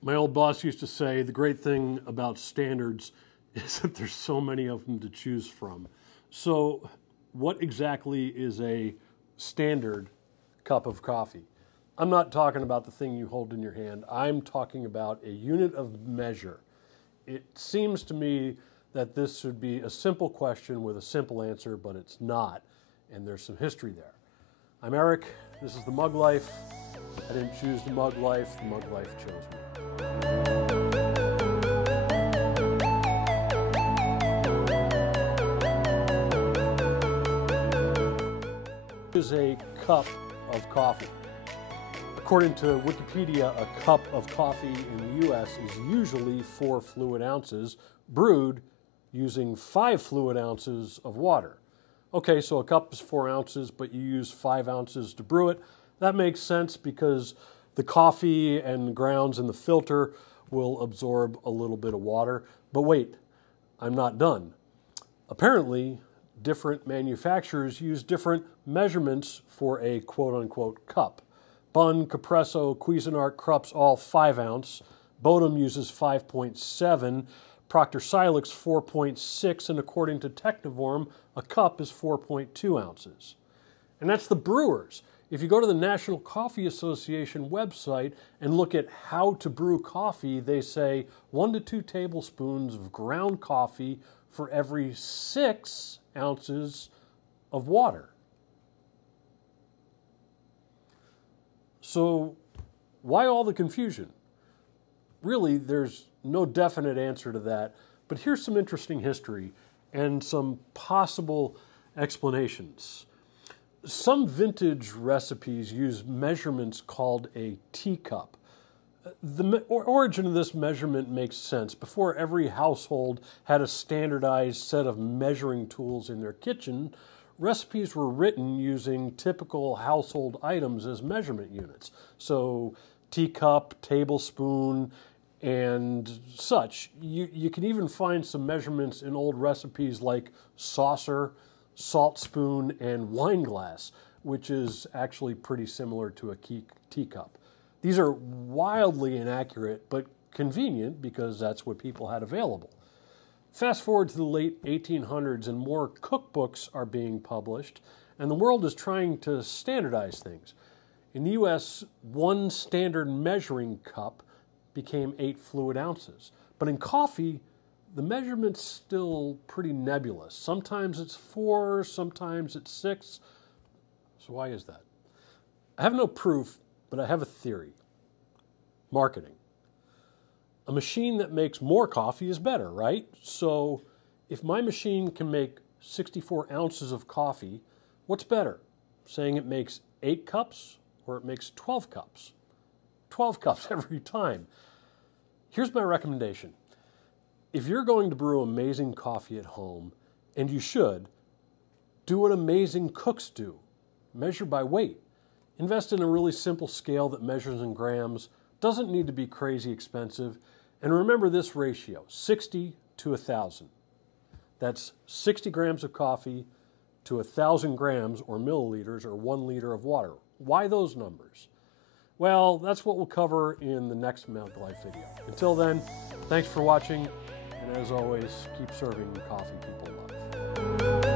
My old boss used to say the great thing about standards is that there's so many of them to choose from. So what exactly is a standard cup of coffee? I'm not talking about the thing you hold in your hand. I'm talking about a unit of measure. It seems to me that this should be a simple question with a simple answer, but it's not, and there's some history there. I'm Eric. This is the Mug Life. I didn't choose the Mug Life. The Mug Life chose me. Is a cup of coffee. According to Wikipedia, a cup of coffee in the U.S. is usually 4 fluid ounces, brewed using 5 fluid ounces of water. Okay, so a cup is 4 ounces, but you use 5 ounces to brew it. That makes sense because the coffee and grounds in the filter will absorb a little bit of water. But wait, I'm not done. Apparently, different manufacturers use different measurements for a quote-unquote cup. Bunn, Capresso, Cuisinart, Krups, all 5 ounce. Bodum uses 5.7. Proctor Silex 4.6, and according to Technivorm, a cup is 4.2 ounces. And that's the brewers. If you go to the National Coffee Association website and look at how to brew coffee, they say 1 to 2 tablespoons of ground coffee for every 6 ounces of water. So why all the confusion? Really, there's no definite answer to that, but here's some interesting history and some possible explanations. Some vintage recipes use measurements called a teacup. The origin of this measurement makes sense. Before every household had a standardized set of measuring tools in their kitchen, recipes were written using typical household items as measurement units. So teacup, tablespoon, and such. You can even find some measurements in old recipes like saucer, salt spoon, and wine glass, which is actually pretty similar to a teacup. These are wildly inaccurate, but convenient because that's what people had available. Fast forward to the late 1800s and more cookbooks are being published, and the world is trying to standardize things. In the US, 1 standard measuring cup became 8 fluid ounces. But in coffee, the measurement's still pretty nebulous. Sometimes it's 4, sometimes it's 6. So why is that? I have no proof, but I have a theory. Marketing. A machine that makes more coffee is better, right? So if my machine can make 64 ounces of coffee, what's better? Saying it makes 8 cups or it makes 12 cups? 12 cups every time. Here's my recommendation. If you're going to brew amazing coffee at home, and you should, do what amazing cooks do. Measure by weight. Invest in a really simple scale that measures in grams, doesn't need to be crazy expensive, and remember this ratio, 60 to 1,000. That's 60 grams of coffee to 1,000 grams or milliliters or 1 liter of water. Why those numbers? Well, that's what we'll cover in the next Mug Life video. Until then, thanks for watching, and as always, keep serving the coffee people love.